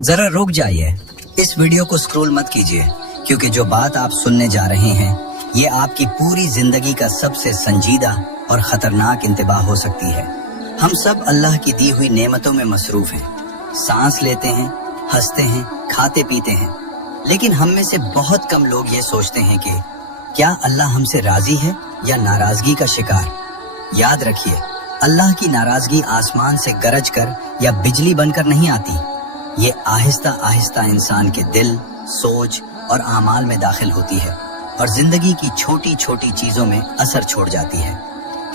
जरा रुक जाइए, इस वीडियो को स्क्रॉल मत कीजिए, क्योंकि जो बात आप सुनने जा रहे हैं ये आपकी पूरी जिंदगी का सबसे संजीदा और खतरनाक इंतबाह हो सकती है। हम सब अल्लाह की दी हुई नेमतों में मसरूफ हैं, सांस लेते हैं, हंसते हैं, खाते पीते हैं, लेकिन हम में से बहुत कम लोग ये सोचते हैं कि क्या अल्लाह हमसे राजी है या नाराजगी का शिकार। याद रखिए, अल्लाह की नाराजगी आसमान से गरज कर या बिजली बनकर नहीं आती, ये आहिस्ता आहिस्ता इंसान के दिल, सोच और आमाल में दाखिल होती है और जिंदगी की छोटी छोटी चीजों में असर छोड़ जाती है।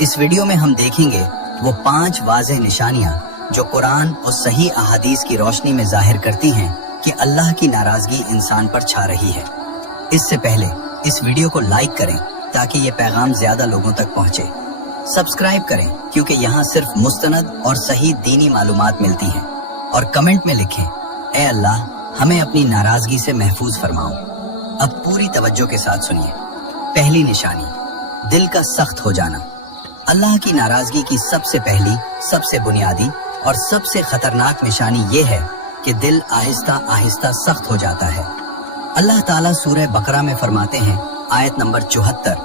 इस वीडियो में हम देखेंगे वो 5 वाज़ेह निशानियां जो कुरान और सही अहादीस की रोशनी में जाहिर करती हैं कि अल्लाह की नाराजगी इंसान पर छा रही है। इससे पहले इस वीडियो को लाइक करें ताकि ये पैगाम ज्यादा लोगों तक पहुंचे। सब्सक्राइब करें क्योंकि यहाँ सिर्फ मुस्तनद और सही दीनी मालूमात मिलती हैं, और कमेंट में लिखें, ए अल्लाह हमें अपनी नाराजगी से महफूज फरमाओ। अब पूरी तवज्जो के साथ सुनिए। पहली निशानी, दिल का सख्त हो जाना। अल्लाह की नाराजगी की सबसे पहली, सबसे बुनियादी और सबसे खतरनाक निशानी ये है कि दिल आहिस्ता आहिस्ता सख्त हो जाता है। अल्लाह ताला सूरह बकरा में फरमाते हैं, आयत नंबर 74,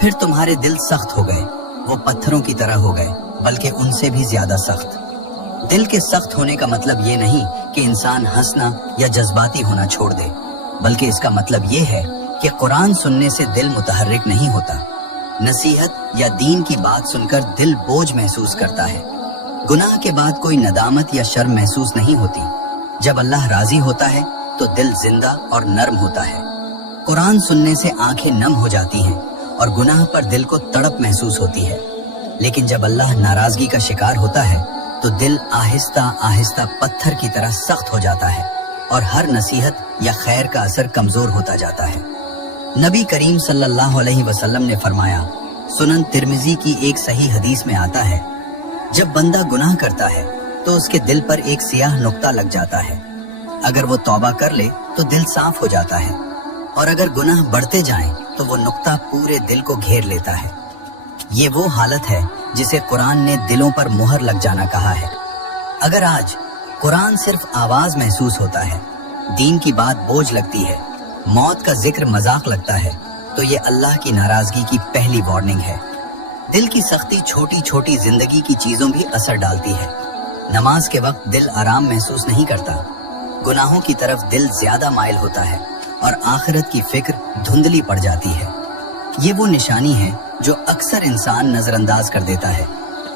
फिर तुम्हारे दिल सख्त हो गए, वो पत्थरों की तरह हो गए, बल्कि उनसे भी ज्यादा सख्त। दिल के सख्त होने का मतलब ये नहीं कि इंसान हंसना या जज्बाती होना छोड़ दे, बल्कि इसका मतलब ये है कि कुरान सुनने से दिल मुतहर्रिक नहीं होता। नसीहत या दीन की बात सुनकर दिल बोझ महसूस करता है। गुनाह के बाद कोई नदामत या शर्म महसूस नहीं होती। जब अल्लाह राजी होता है तो दिल जिंदा और नर्म होता है। कुरान सुनने से आंखें नम हो जाती हैं और गुनाह पर दिल को तड़प महसूस होती है। लेकिन जब अल्लाह नाराजगी का शिकार होता है तो दिल आहिस्ता आहिस्ता पत्थर की तरह सख्त हो जाता है और हर नसीहत या खैर का असर कमजोर होता जाता है। नबी करीम सल्लल्लाहु अलैहि वसल्लम ने फरमाया, सुनन तिर्मिजी की एक सही हदीस में आता है, जब बंदा गुनाह करता है तो उसके दिल पर एक सियाह नुक्ता लग जाता है। अगर वो तौबा कर ले तो दिल साफ हो जाता है, और अगर गुनाह बढ़ते जाएं तो वो नुक्ता पूरे दिल को घेर लेता है। ये वो हालत है जिसे कुरान ने दिलों पर मुहर लग जाना कहा है। अगर आज कुरान सिर्फ आवाज महसूस होता है, दीन की बात बोझ लगती है, मौत का जिक्र मजाक लगता है, तो ये अल्लाह की नाराजगी की पहली वार्निंग है। दिल की सख्ती छोटी छोटी जिंदगी की चीजों भी असर डालती है। नमाज के वक्त दिल आराम महसूस नहीं करता, गुनाहों की तरफ दिल ज्यादा माइल होता है और आखिरत की फिक्र धुंधली पड़ जाती है। ये वो निशानी है जो अक्सर इंसान नजरअंदाज कर देता है,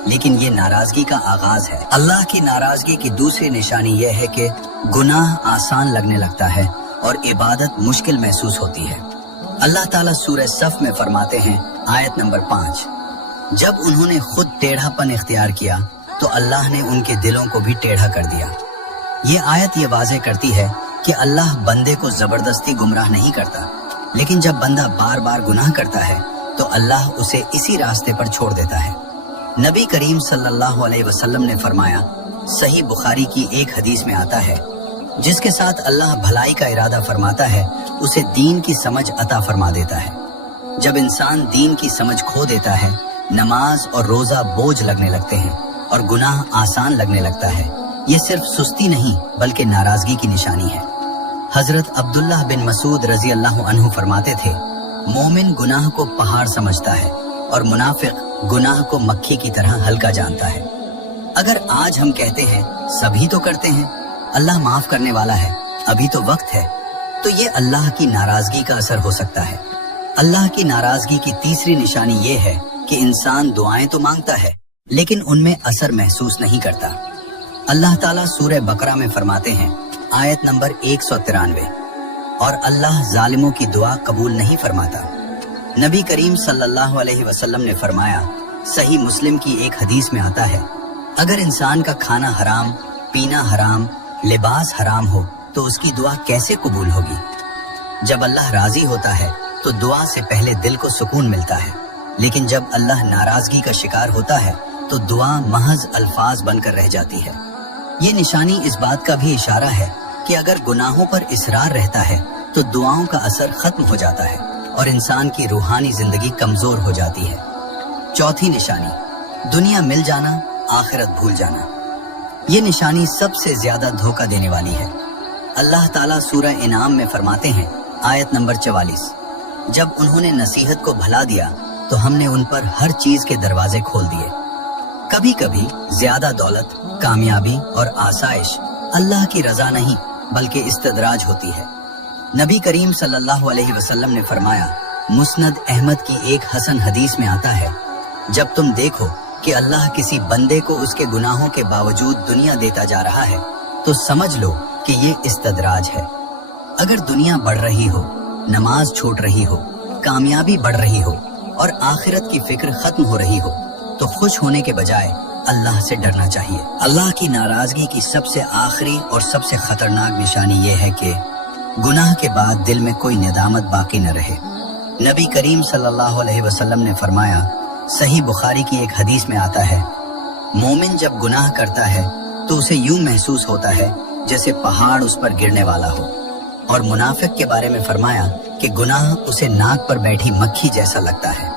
लेकिन ये नाराजगी का आगाज है। अल्लाह की नाराजगी की दूसरी निशानी यह है कि गुनाह आसान लगने लगता है और इबादत मुश्किल महसूस होती है। अल्लाह ताला सूरह सफ में फरमाते हैं, आयत नंबर 5, जब उन्होंने खुद टेढ़ापन इख्तियार किया तो अल्लाह ने उनके दिलों को भी टेढ़ा कर दिया। ये आयत ये वाज़ेह करती है कि अल्लाह बंदे को जबरदस्ती गुमराह नहीं करता, लेकिन जब बंदा बार बार गुनाह करता है तो अल्लाह उसे इसी रास्ते पर छोड़ देता है। नबी करीम सल्लल्लाहु अलैहि वसल्लम ने फरमाया, सही बुखारी की एक हदीस में आता है, जिसके साथ अल्लाह भलाई का इरादा फरमाता है उसे दीन की समझ अता फरमा देता है। जब इंसान दीन की समझ खो देता है, नमाज और रोजा बोझ लगने लगते हैं और गुनाह आसान लगने लगता है। ये सिर्फ सुस्ती नहीं बल्कि नाराजगी की निशानी है। हजरत अब्दुल्लाह बिन मसूद रजी अल्लाह अन्हु फरमाते थे, मोमिन गुनाह को पहाड़ समझता है और मुनाफिक गुनाह को मक्खी की तरह हल्का जानता है। अगर आज हम कहते हैं सभी तो करते हैं, अल्लाह माफ करने वाला है, अभी तो वक्त है, तो ये अल्लाह की नाराजगी का असर हो सकता है। अल्लाह की नाराजगी की तीसरी निशानी ये है कि इंसान दुआएं तो मांगता है लेकिन उनमें असर महसूस नहीं करता। अल्लाह ताला सूरह बकरा में फरमाते हैं, आयत नंबर 193, और अल्लाह जालिमों की दुआ कबूल नहीं फरमाता। नबी करीम सल्लल्लाहु अलैहि वसल्लम ने फरमाया, सही मुस्लिम की एक हदीस में आता है, अगर इंसान का खाना हराम, पीना हराम, लिबास हराम हो तो उसकी दुआ कैसे कबूल होगी। जब अल्लाह राजी होता है तो दुआ से पहले दिल को सुकून मिलता है, लेकिन जब अल्लाह नाराजगी का शिकार होता है तो दुआ महज अल्फाज बनकर रह जाती है। ये निशानी इस बात का भी इशारा है कि अगर गुनाहों पर इसरार रहता है तो दुआओं का असर खत्म हो जाता है और इंसान की रूहानी जिंदगी कमजोर हो जाती है। चौथी निशानी, दुनिया मिल जाना, आखिरत भूल जाना। ये निशानी सबसे ज्यादा धोखा देने वाली है। अल्लाह ताला सूरह इनाम में फरमाते हैं, आयत नंबर 44, जब उन्होंने नसीहत को भला दिया तो हमने उन पर हर चीज के दरवाजे खोल दिए। कभी कभी ज्यादा दौलत, कामयाबी और आसाइश अल्लाह की रजा नहीं बल्कि इस्तदराज होती है। नबी करीम सल्लल्लाहु अलैहि वसल्लम ने फरमाया, मुस्नद अहमद की एक हसन हदीस में आता है, जब तुम देखो कि अल्लाह किसी बंदे को उसके गुनाहों के बावजूद दुनिया देता जा रहा है तो समझ लो कि ये इस्तदराज है। अगर दुनिया बढ़ रही हो, नमाज छूट रही हो, कामयाबी बढ़ रही हो और आखिरत की फिक्र खत्म हो रही हो तो खुश होने के बजाय अल्लाह से डरना चाहिए। अल्लाह की नाराजगी की सबसे आखिरी और सबसे खतरनाक निशानी ये है कि गुनाह के बाद दिल में कोई निदामत बाकी न रहे। नबी करीम सल्लल्लाहु अलैहि वसल्लम ने फरमाया, सही बुखारी की एक हदीस में आता है, मोमिन जब गुनाह करता है तो उसे यूं महसूस होता है जैसे पहाड़ उस पर गिरने वाला हो, और मुनाफिक के बारे में फरमाया कि गुनाह उसे नाक पर बैठी मक्खी जैसा लगता है।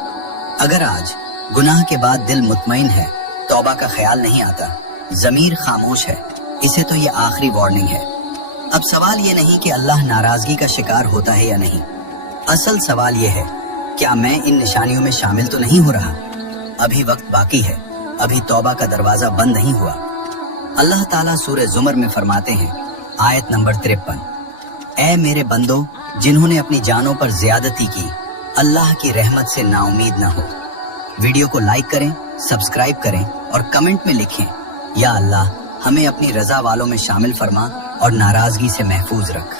अगर आज गुनाह के बाद दिल मुतमईन है, तौबा का ख्याल नहीं आता, ज़मीर खामोश है, इसे तो ये आखिरी वार्निंग है। अब सवाल ये नहीं कि अल्लाह नाराजगी का शिकार होता है या नहीं, असल सवाल ये है, क्या मैं इन निशानियों में शामिल तो नहीं हो रहा? अभी वक्त बाकी है, अभी तौबा का दरवाजा बंद नहीं हुआ। अल्लाह ताला सूरह ज़ुमर में फरमाते हैं, आयत नंबर 53, ऐ मेरे बंदो जिन्होंने अपनी जानों पर ज्यादती की, अल्लाह की रहमत से नाउमीद न हो। वीडियो को लाइक करें, सब्सक्राइब करें और कमेंट में लिखें, या अल्लाह हमें अपनी रजा वालों में शामिल फरमा और नाराजगी से महफूज रख।